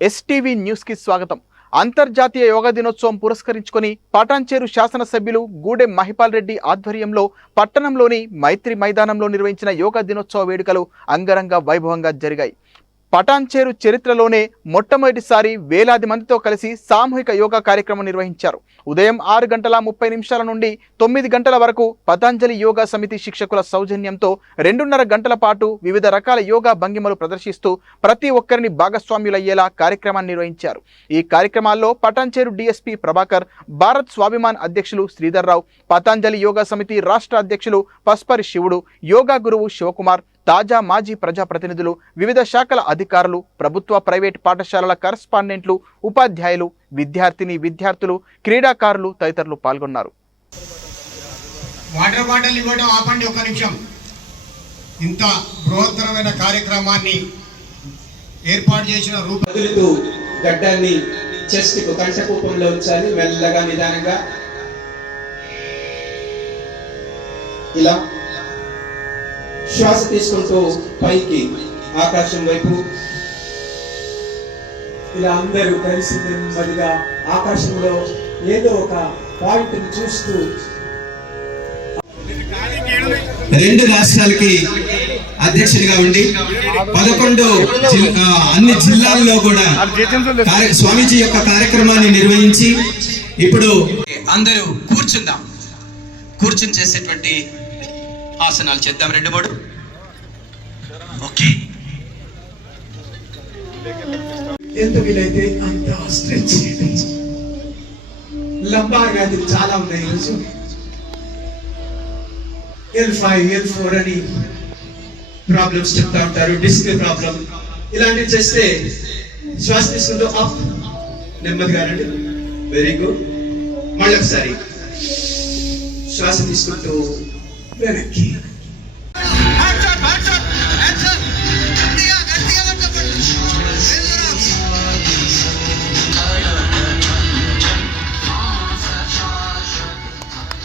STV న్యూస్కి స్వాగతం. అంతర్జాతీయ యోగా దినోత్సవం పురస్కరించుకొని పటాన్చేరు శాసనసభ్యులు గూడెం మహిపాల్ రెడ్డి ఆధ్వర్యంలో పట్టణంలోని మైత్రి మైదానంలో నిర్వహించిన యోగా దినోత్సవ వేడుకలు అంగరంగ వైభవంగా జరిగాయి. పటాన్చేరు చరిత్రలోనే మొట్టమొదటిసారి వేలాది మందితో కలిసి సామూహిక యోగా కార్యక్రమం నిర్వహించారు. ఉదయం ఆరు గంటల ముప్పై నిమిషాల నుండి తొమ్మిది గంటల వరకు పతాంజలి యోగా సమితి శిక్షకుల సౌజన్యంతో రెండున్నర గంటల పాటు వివిధ రకాల యోగా భంగిమలు ప్రదర్శిస్తూ ప్రతి ఒక్కరిని భాగస్వామ్యులయ్యేలా కార్యక్రమాన్ని నిర్వహించారు. ఈ కార్యక్రమాల్లో పటాన్చేరు డిఎస్పి ప్రభాకర్ భారత్ స్వాభిమాన్ అధ్యక్షులు శ్రీధర్రావు పతాంజలి యోగా సమితి రాష్ట్ర అధ్యక్షులు పస్పరి శివుడు యోగా గురువు శివకుమార్ తాజా మాజీ ప్రజాప్రతినిధులు వివిధ శాఖల అధికారులు ప్రభుత్వ ప్రైవేట్ పాఠశాలల కరస్పాండెంట్లు ఉపాధ్యాయులు విద్యార్థిని విద్యార్థులు క్రీడాకారులు తదితరులు పాల్గొన్నారు. వాటర్ బాటిల్ ఇవ్వడం ఆపండి ఒక నిమిషం. ఇంత బృహత్తరమైన కార్యక్రమాన్ని ఏర్పాటు చేసిన గడ్డాన్ని చెస్ట్కు కంఠకూపంలో ఉంచాలి మెల్లగా నిదానంగా. ఇలా శ్వాస తీసుకుంటూ పైకి ఆకాశం వైపు ఇలా అందరూ కలిసి నెమ్మదిగా ఆకాశంలో ఏదో ఒక పాయింట్ని చూస్తూ రెండు రాష్ట్రాలకి అధ్యక్షుడిగా ఉండి పదకొండు అన్ని జిల్లాల్లో కూడా స్వామీజీ యొక్క కార్యక్రమాన్ని నిర్వహించి ఇప్పుడు అందరూ కూర్చుందాం. కూర్చుని చేసేటువంటి ఆసనాలు చేద్దాం రెండు మూడు. ఓకే. ఎంత వీలైతే అంత స్ట్రెచ్ చేయండి లంబార్ వ్యాధులు చాలా ఉన్నాయి ఈరోజు ఎల్ ఫైవ్ ఎల్ ఫోర్ అని ప్రాబ్లమ్స్ చెప్తా ఉంటారు డిస్క్ ప్రాబ్లం ఇలాంటివి చేస్తే శ్వాస తీసుకుంటూ అప్ నెమ్మదిగా రండి. వెరీ గుడ్ మళ్ళీ ఒకసారి శ్వాస తీసుకుంటూ వెనక్కి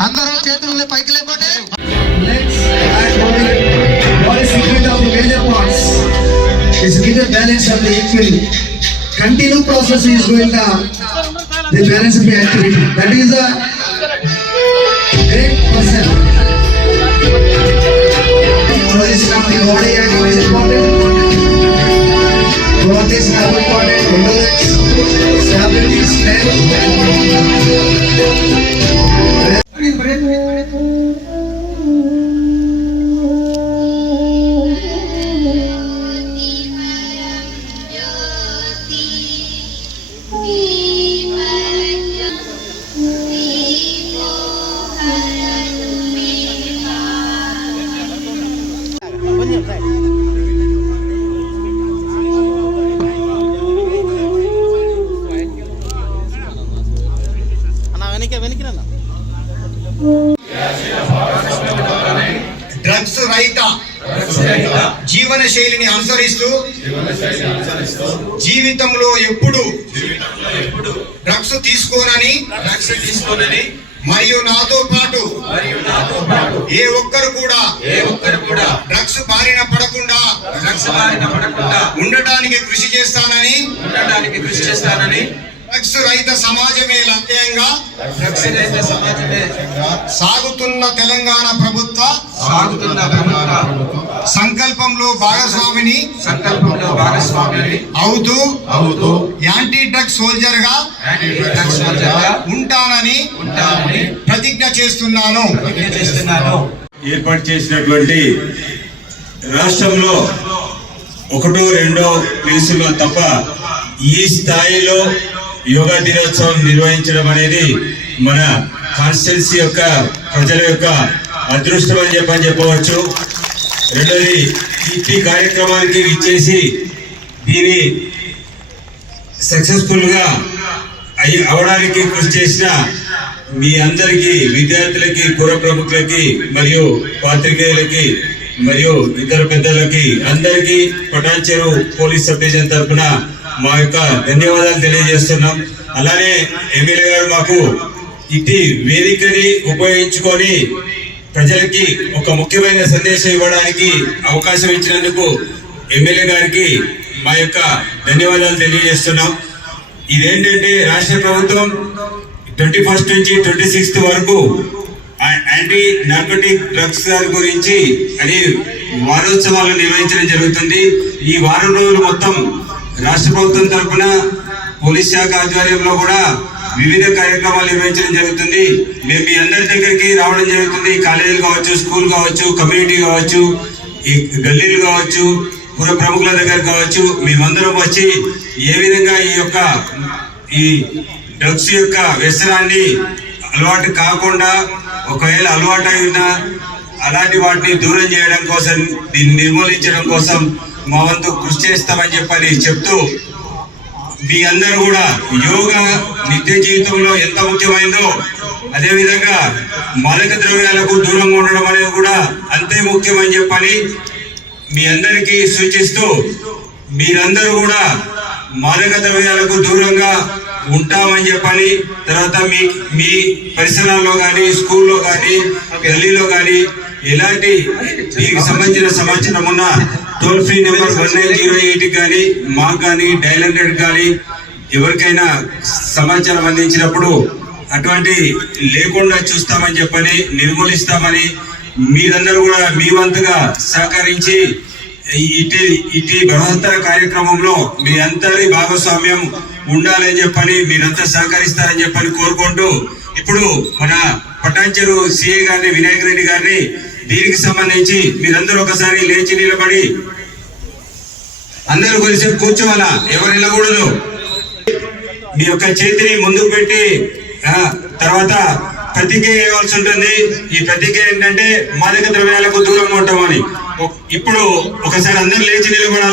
అందరూ చేతుల్ని పైకి లేపండి Legs and body. What is secret of the major parts? Is given balance of the equal. Continue process is going to the balance of the activity. That is a జీవన శైలిని అనుసరిస్తూ జీవితంలో ఎప్పుడు డ్రగ్స్ తీసుకోనని డ్రగ్స్ తీసుకోనని మరియు నాతో పాటు మరియు నాతో పాటు ఏ ఒక్కరు కూడా ఏ ఒక్కరు కూడా డ్రగ్స్ బారిన పడకుండా డ్రగ్స్ బారిన పడకుండా ఉండటానికి కృషి చేస్తానని ఉండడానికి కృషి చేస్తానని డ్రగ్స్ రహిత సమాజమే లక్ష్యంగా డ్రగ్స్ రహిత సమాజమే సాగుతున్న తెలంగాణ ప్రభుత్వ సాగుతున్న ప్రభుత్వ సంకల్పంలో భాగస్వామిని సంకల్పంలో భాగస్వామిని అవుతూ అవుతూ యాంటీ డ్రగ్స్ సోల్జర్గా ఉంటానని ఉంటామని ప్రతిజ్ఞ చేస్తున్నాను. ప్రతిజ్ఞ చేస్తున్నాను. ఏర్పాటు చేసినటువంటి రాష్ట్రంలో ఒకటో రెండో ప్లేసుల్లో తప్ప ఈ స్థాయిలో యోగా దినోత్సవం నిర్వహించడం అనేది మన కాన్స్టిట్యున్సీ యొక్క ప్రజల యొక్క అదృష్టం అని చెప్పని చెప్పవచ్చు. రెండోది ఈ కార్యక్రమానికి ఇచ్చేసి దీని సక్సెస్ఫుల్గా అయి అవడానికి కృషి చేసిన మీ అందరికీ విద్యార్థులకి పూర్వ ప్రముఖులకి మరియు పాత్రికేయులకి మరియు ఇతర పెద్దలకి అందరికీ పటాన్చెరు పోలీస్ సబ్ డివిజన్ తరఫున మా యొక్క ధన్యవాదాలు తెలియజేస్తున్నాం. అలానే ఎమ్మెల్యే గారు మాకు ఇటీ వేదికని ఉపయోగించుకొని ప్రజలకి ఒక ముఖ్యమైన సందేశం ఇవ్వడానికి అవకాశం ఇచ్చినందుకు ఎమ్మెల్యే గారికి మా యొక్క ధన్యవాదాలు తెలియజేస్తున్నాం. ఇదేంటంటే రాష్ట్ర ప్రభుత్వం ట్వంటీ ఫస్ట్ నుంచి ట్వంటీ సిక్స్త్ వరకు యాంటీ నార్కోటిక్ డ్రగ్స్ గురించి అని వారోత్సవాలు నిర్వహించడం జరుగుతుంది. ఈ వారం రోజులు మొత్తం రాష్ట్ర ప్రభుత్వం తరఫున పోలీస్ శాఖ ఆధ్వర్యంలో కూడా వివిధ కార్యక్రమాలు నిర్వహించడం జరుగుతుంది. మేము మీ అందరి దగ్గరికి రావడం జరుగుతుంది. కాలేజీలు కావచ్చు స్కూల్ కావచ్చు కమ్యూనిటీ కావచ్చు ఈ గల్లీలు కావచ్చు పుర ప్రముఖుల దగ్గర కావచ్చు మేమందరం వచ్చి ఏ విధంగా ఈ యొక్క ఈ డ్రగ్స్ యొక్క వ్యసనాన్ని అలవాటు కాకుండా ఒకవేళ అలవాటు అయినా అలాంటి వాటిని దూరం చేయడం కోసం దీన్ని నిర్మూలించడం కోసం మా వంతు కృషి చేస్తామని చెప్పని చెప్తూ మీ అందరూ కూడా యోగా నిత్య జీవితంలో ఎంత ముఖ్యమైందో అదే విధంగా ద్రవ్యాలకు దూరంగా ఉండడం అనేది కూడా అంతే ముఖ్యమని చెప్పని మీ అందరికీ సూచిస్తూ మీరందరూ కూడా మాదక ద్రవ్యాలకు దూరంగా ఉంటామని చెప్పని తర్వాత మీ మీ పరిసరాల్లో కానీ స్కూల్లో కానీ గల్లీలో కానీ ఎలాంటి దీనికి సంబంధించిన సమాచారం ఉన్న toll free number one nine zero eight కానీ మాకు కానీ డైల్ హండ్రెడ్ కానీ ఎవరికైనా సమాచారం అందించినప్పుడు అటువంటి లేకుండా చూస్తామని చెప్పని నిర్మూలిస్తామని మీరందరూ కూడా మీ వంతుగా సహకరించి ఇటీ ఇటీ బృహత్తర కార్యక్రమంలో మీ అందరి భాగస్వామ్యం ఉండాలని చెప్పని మీరంతా సహకరిస్తారని చెప్పని కోరుకుంటూ ఇప్పుడు మన పటాన్చెరు సిఏ గారిని వినాయక్ రెడ్డి గారిని దీనికి సంబంధించి మీరందరూ ఒకసారి లేచి నిలబడి అందరూ కలిసి కూర్చోవాలా? ఎవరు నిలకూడదు? మీ యొక్క చేతిని ముందుకు పెట్టి తర్వాత ప్రతిజ్ఞ చేయవలసి ఉంటుంది. ఈ ప్రతిజ్ఞ ఏంటంటే మాదక ద్రవ్యాలకు దూరంగా ఉంటామని ఇప్పుడు ఒకసారి అందరూ లేచి నిలబడాలి?